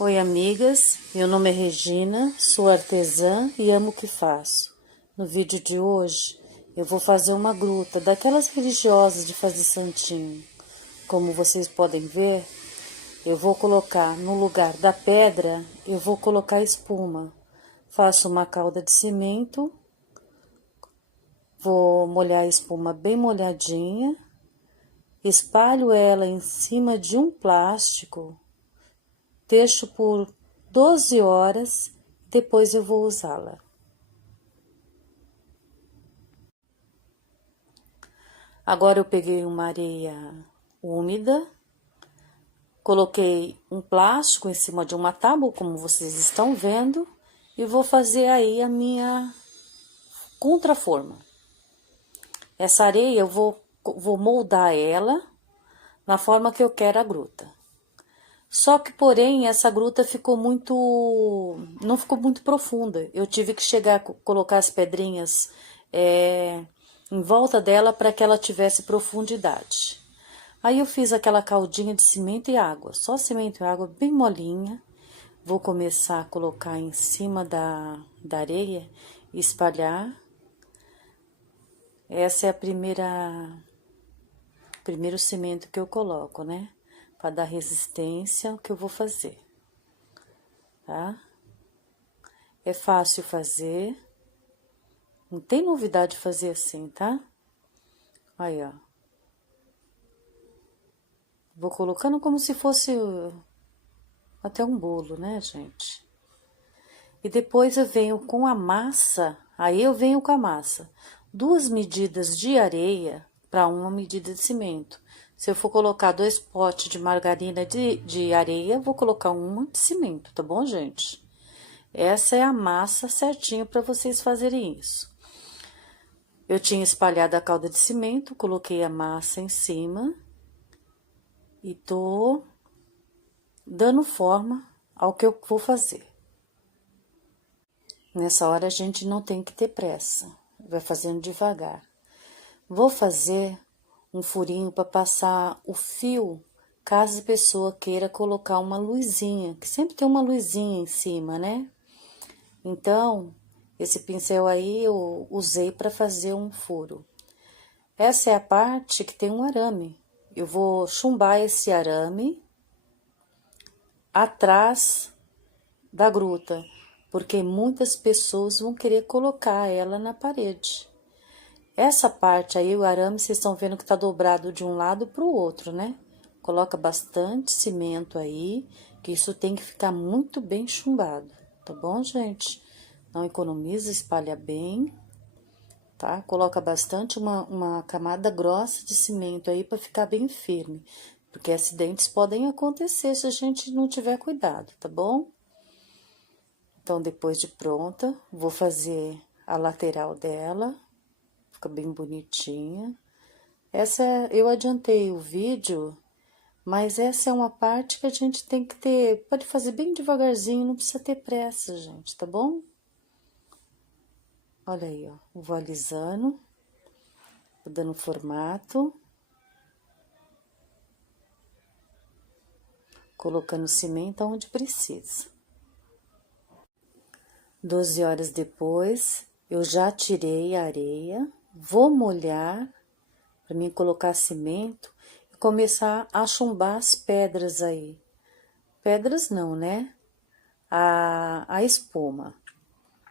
Oi, amigas. Meu nome é Regina, sou artesã e amo o que faço. No vídeo de hoje, eu vou fazer uma gruta daquelas religiosas de fazer santinho. Como vocês podem ver, eu vou colocar no lugar da pedra, eu vou colocar espuma. Faço uma calda de cimento, vou molhar a espuma bem molhadinha, espalho ela em cima de um plástico, deixo por 12 horas, depois eu vou usá-la. Agora eu peguei uma areia úmida, coloquei um plástico em cima de uma tábua, como vocês estão vendo, e vou fazer aí a minha contraforma. Essa areia eu vou moldar ela na forma que eu quero a gruta. Só que, porém, essa gruta não ficou muito profunda. Eu tive que colocar as pedrinhas em volta dela para que ela tivesse profundidade. Aí eu fiz aquela caldinha de cimento e água, só cimento e água bem molinha. Vou começar a colocar em cima da areia e espalhar. Essa é primeiro cimento que eu coloco, né? Para dar resistência ao que eu vou fazer, tá? É fácil fazer, não tem novidade fazer assim, tá? Aí, ó. Vou colocando como se fosse até um bolo, né, gente? E depois eu venho com a massa, aí eu venho com a massa. 2 medidas de areia para 1 medida de cimento. Se eu for colocar 2 potes de margarina de areia, vou colocar 1 de cimento, tá bom, gente? Essa é a massa certinha para vocês fazerem isso. Eu tinha espalhado a calda de cimento, coloquei a massa em cima e tô dando forma ao que eu vou fazer. Nessa hora a gente não tem que ter pressa, vai fazendo devagar. Vou fazer um furinho para passar o fio, caso a pessoa queira colocar uma luzinha, que sempre tem uma luzinha em cima, né? Então, esse pincel aí eu usei para fazer um furo. Essa é a parte que tem um arame. Eu vou chumbar esse arame atrás da gruta, porque muitas pessoas vão querer colocar ela na parede. Essa parte aí, o arame, vocês estão vendo que tá dobrado de um lado para o outro, né? Coloca bastante cimento aí, que isso tem que ficar muito bem chumbado, tá bom, gente? Não economiza, espalha bem, tá? Coloca bastante uma camada grossa de cimento aí para ficar bem firme, porque acidentes podem acontecer se a gente não tiver cuidado, tá bom? Então, depois de pronta, vou fazer a lateral dela, fica bem bonitinha. Eu adiantei o vídeo, mas essa é uma parte que a gente tem que ter, pode fazer bem devagarzinho, não precisa ter pressa, gente, tá bom? Olha aí, ó, vou alisando, vou dando formato, colocando cimento onde precisa. 12 horas depois, eu já tirei a areia, vou molhar para mim colocar cimento e começar a chumbar as pedras aí. Pedras não, né? A espuma,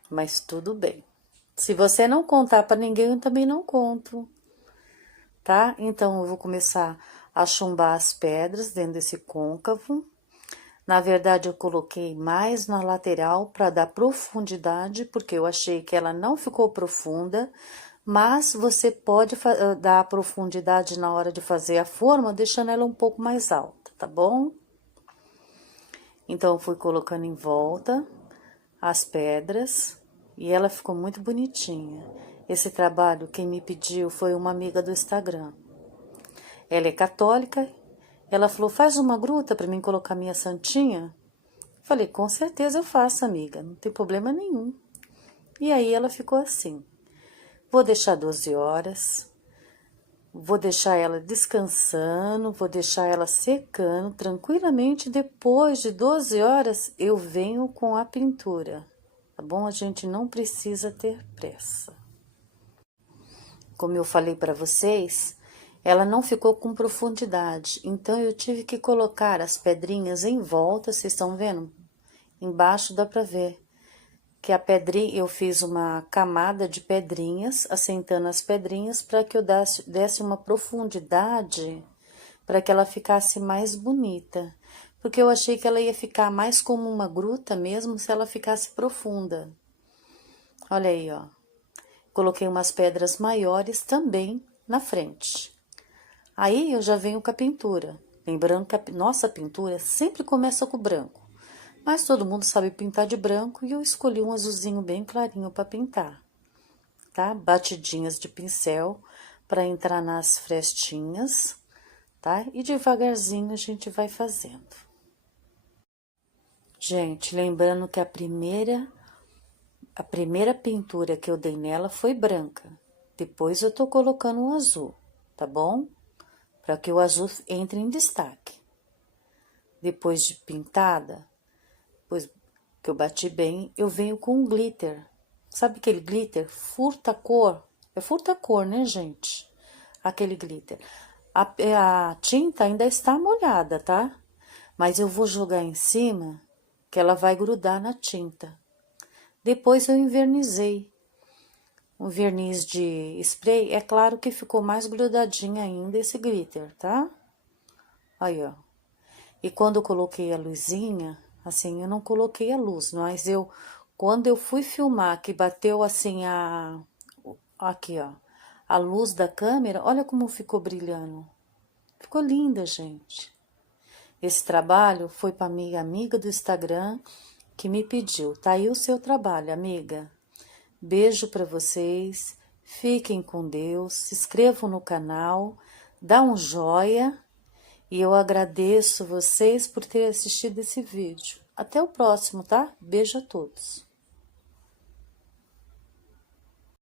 mas tudo bem. Se você não contar para ninguém, eu também não conto, tá? Então, eu vou começar a chumbar as pedras dentro desse côncavo. Na verdade, eu coloquei mais na lateral para dar profundidade, porque eu achei que ela não ficou profunda, mas você pode dar profundidade na hora de fazer a forma, deixando ela um pouco mais alta, tá bom? Então, eu fui colocando em volta as pedras e ela ficou muito bonitinha. Esse trabalho, quem me pediu foi uma amiga do Instagram. Ela é católica, ela falou, faz uma gruta para mim colocar minha santinha. Falei, com certeza eu faço, amiga, não tem problema nenhum. E aí ela ficou assim. Vou deixar 12 horas. Vou deixar ela descansando, vou deixar ela secando tranquilamente. Depois de 12 horas, eu venho com a pintura, tá bom? A gente não precisa ter pressa. Como eu falei para vocês, ela não ficou com profundidade, então eu tive que colocar as pedrinhas em volta, vocês estão vendo? Embaixo dá para ver que a pedrinha, eu fiz uma camada de pedrinhas, assentando as pedrinhas para que eu desse uma profundidade, para que ela ficasse mais bonita. Porque eu achei que ela ia ficar mais como uma gruta mesmo se ela ficasse profunda. Olha aí, ó. Coloquei umas pedras maiores também na frente. Aí eu já venho com a pintura. Lembrando que a nossa pintura sempre começa com branco. Mas todo mundo sabe pintar de branco e eu escolhi um azulzinho bem clarinho para pintar, tá? Batidinhas de pincel para entrar nas frestinhas, tá? E devagarzinho a gente vai fazendo. Gente, lembrando que a primeira pintura que eu dei nela foi branca. Depois eu tô colocando um azul, tá bom? Para que o azul entre em destaque. Depois de pintada, depois que eu bati bem, eu venho com um glitter. Sabe aquele glitter? Furta-cor. É furta-cor, né, gente? Aquele glitter. A tinta ainda está molhada, tá? Mas eu vou jogar em cima, que ela vai grudar na tinta. Depois eu envernizei. Um verniz de spray, é claro que ficou mais grudadinho ainda esse glitter, tá? Aí, ó. E quando eu coloquei a luzinha, assim, eu não coloquei a luz, mas quando eu fui filmar, que bateu assim aqui, ó, a luz da câmera, olha como ficou brilhando. Ficou linda, gente. Esse trabalho foi para minha amiga do Instagram que me pediu. Tá aí o seu trabalho, amiga. Beijo para vocês. Fiquem com Deus. Se inscrevam no canal. Dá um joinha. E eu agradeço vocês por terem assistido esse vídeo. Até o próximo, tá? Beijo a todos.